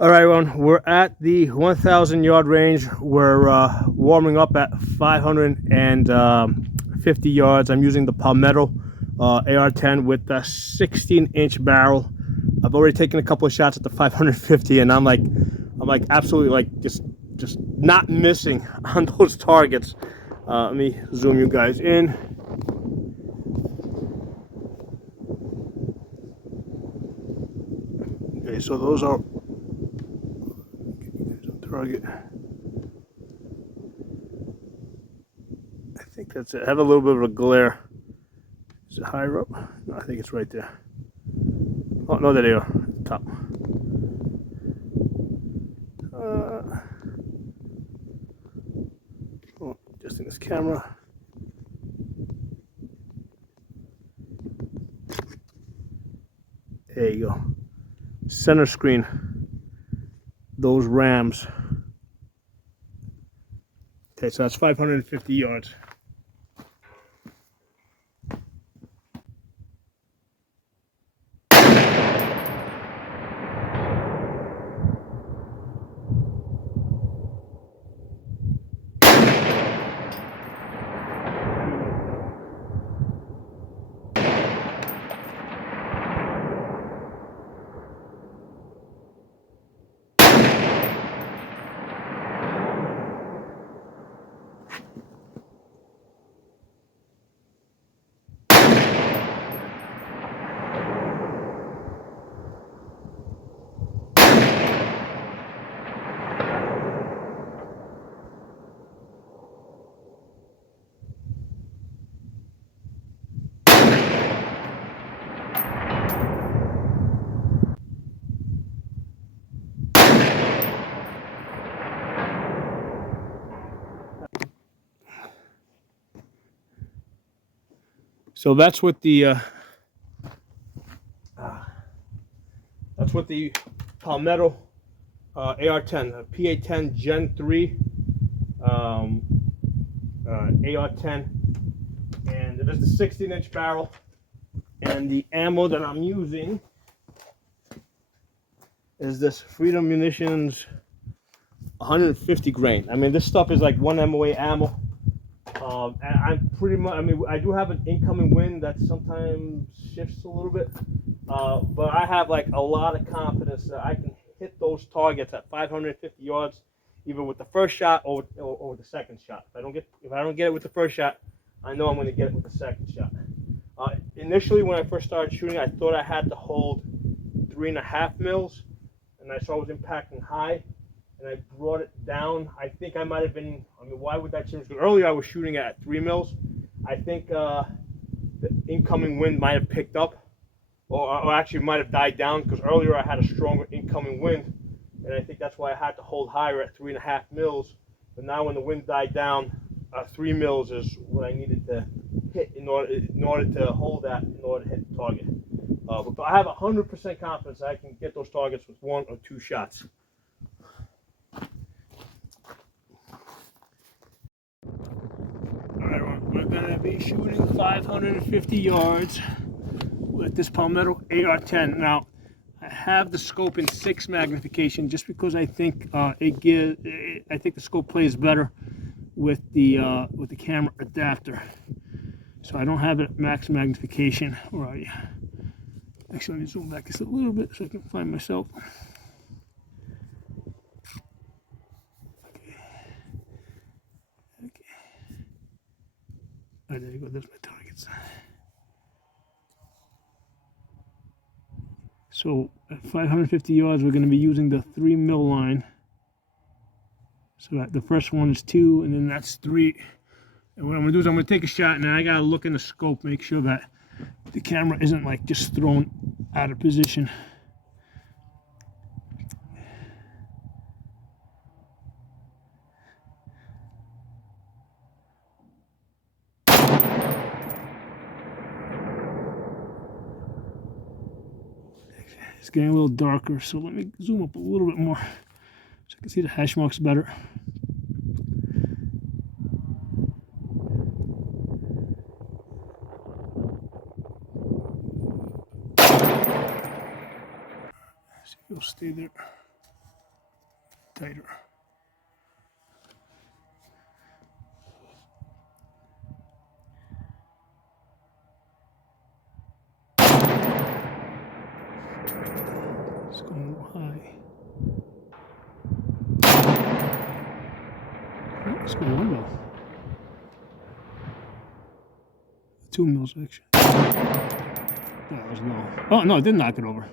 All right, everyone, we're at the 1,000 yard range. We're warming up at 550 yards. I'm using the Palmetto AR-10 with a 16-inch barrel. I've already taken a couple of shots at the 550, and I'm like absolutely like just not missing on those targets. Let me zoom you guys in. Okay, so those are target. I think that's it. I have a little bit of a glare. Is it higher up? No, I think it's right there. Oh, no, there they are. At the top. Oh, just in this camera. There you go. Center screen. Those rams. Okay, so that's 550 yards. So that's what the Palmetto AR-10, PA-10 Gen 3 AR-10, and it is the 16-inch barrel. And the ammo that I'm using is this Freedom Munitions 150 grain. I mean, this stuff is like 1 MOA ammo. And I'm pretty much, I mean, I do have an incoming wind that sometimes shifts a little bit, but I have like a lot of confidence that I can hit those targets at 550 yards, either with the first shot or with the second shot. If I don't get it with the first shot, I know I'm going to get it with the second shot. Initially, when I first started shooting, I thought I had to hold 3.5 mils, and I saw I was impacting high, and I brought it down. I think I might have been, I mean, why would that change? Because earlier I was shooting at 3 mils. I think the incoming wind might have picked up, or actually might have died down, because earlier I had a stronger incoming wind, and I think that's why I had to hold higher at 3.5 mils. But now when the wind died down, 3 mils is what I needed to hit in order to hold that, in order to hit the target. But I have 100% confidence that I can get those targets with 1 or 2 shots. Alright, we're going to be shooting 550 yards with this Palmetto AR-10. Now, I have the scope in 6 magnification just because I think I think the scope plays better with the camera adapter. So I don't have it at max magnification. Where are you? Actually, let me zoom back just a little bit so I can find myself. Okay. All right, there you go. There's my targets. So at 550 yards, we're going to be using the 3 mil line. So the first one is 2, and then that's 3. And what I'm going to do is I'm going to take a shot, and I got to look in the scope, make sure that the camera isn't like just thrown out of position. It's getting a little darker, so let me zoom up a little bit more so I can see the hash marks better. See if it'll stay there. tighter. It's going a little high. Oh, it's going 1 mil. 2 mils actually. That was low. Oh no, it didn't knock it over.